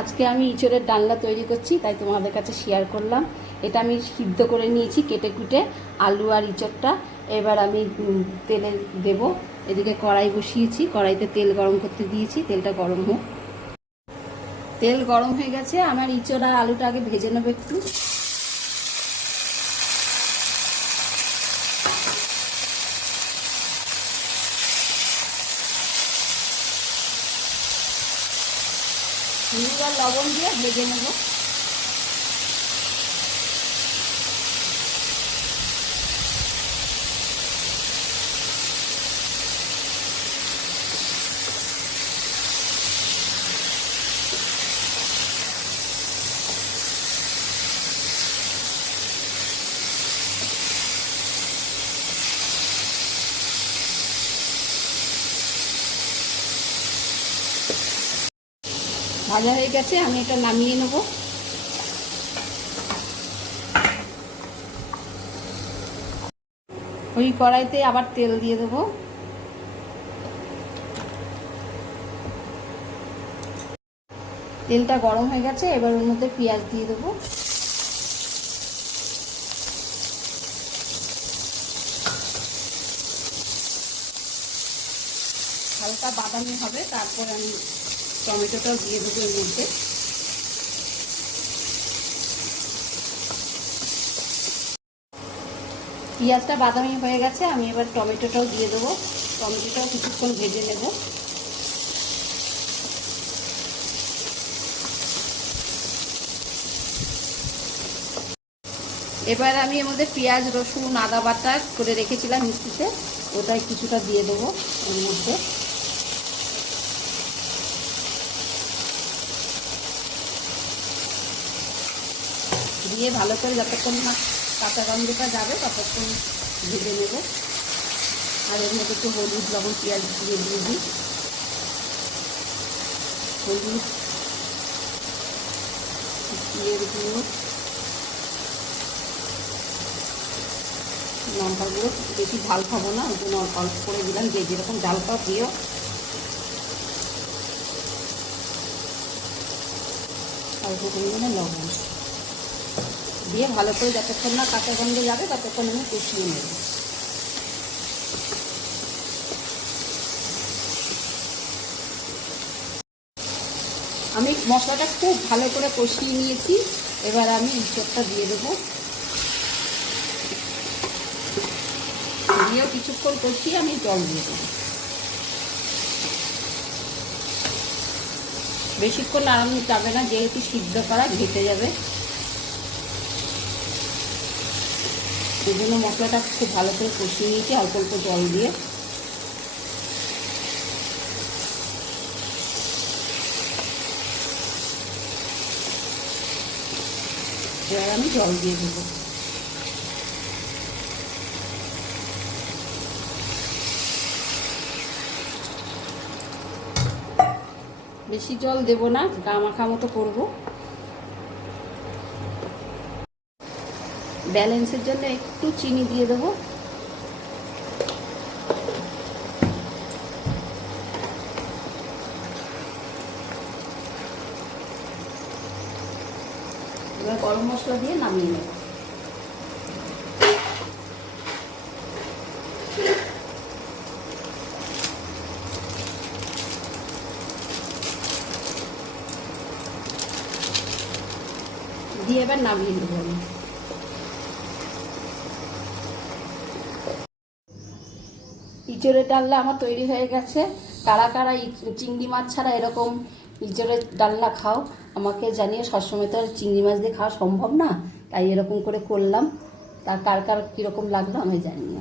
আজকে আমি ইঁচড়ের ডালনা তৈরি করছি, তাই তোমাদের কাছে শেয়ার করলাম। এটা আমি সিদ্ধ করে নিয়েছি কেটে কুটে, আলু আর ইঁচড়টা। এবার আমি তেলে দেব। এদিকে কড়াই বসিয়েছি, কড়াইতে তেল গরম করতে দিয়েছি, তেলটা গরম হোক। তেল গরম হয়ে গেছে, আমার ইঁচড় আর আলুটা আগে ভেজে নেবো একটু। হলুদ আর লবণ দিয়ে ভেজে নেব। ভাজা হয়ে গেছে, আমি এটা নামিয়ে নেব। ওই কড়াইতে আবার তেল দিয়ে দেবো। তেলটা গরম হয়ে গেছে, এবার ওর মধ্যে পেঁয়াজ দিয়ে দেবো। হালকা বাদামি হবে, তারপর আমি টমেটোটাও দিয়ে দেবো এর মধ্যে। পেঁয়াজটা বাদামি হয়ে গেছে, আমি এবার টমেটোটাও দিয়ে দেবো। টমেটোটাও কিছুক্ষণ ভেজে নেব। এবার আমি এর মধ্যে পেঁয়াজ, রসুন, আদা বাটা করে রেখেছিলাম মিক্সিতে, ওটাই কিছুটা দিয়ে দেবো এর মধ্যে। দিয়ে ভালো করে যতক্ষণ না কাঁচা গন্ধটা যাবে ততক্ষণ ভেজে নেব। আর এর মধ্যে একটু হলুদ, লবণ, পেঁয়াজ দিয়ে দিই। হলুদ, জিরের গুঁড়ো, লঙ্কার গুঁড়ো। বেশি ঝাল খাবো না, ওই জন্য অল্প করে দিলাম, যে যেরকম ঝাল খাও দিও। অল্প পরিমাণে লবণ দিয়ে ভালো করে যতক্ষণ না কাঁচা গন্ধ যাবে ততক্ষণ আমি কষিয়ে নেব। আমি মশলাটা খুব ভালো করে কষিয়ে নিয়েছি, এবার আমি ইঁচড়টা দিয়ে দেবো। দিয়েও কিছুক্ষণ কষিয়ে আমি জল দিয়ে দেবো। বেশিক্ষণ নাড়ানো যাবে না, যেহেতু সিদ্ধ করা ঘেটে যাবে। এই জন্য মশলাটা খুব ভালো করে কষিয়ে নিয়েছি অল্প অল্প জল দিয়ে। এবার আমি জল দিয়ে দেবো। বেশি জল দেবো না, গা মাখা মতো করবো। ব্যালেন্সের জন্য একটু চিনি দিয়ে দেবো। এবার গরম মশলা দিয়ে নামিয়ে নেব। দিয়ে এবার নামিয়ে নেব আমি। ইঁচড়ের ডালনা আমার তৈরি হয়ে গেছে। কারা কারা চিংড়ি মাছ ছাড়া এরকম ইঁচড়ের ডালনা খাও আমাকে জানিয়ে। সবসময় তো আর চিংড়ি মাছ দিয়ে খাওয়া সম্ভব না, তাই এরকম করে করলাম। তা কার কার কীরকম লাগলো আমি জানিয়ে।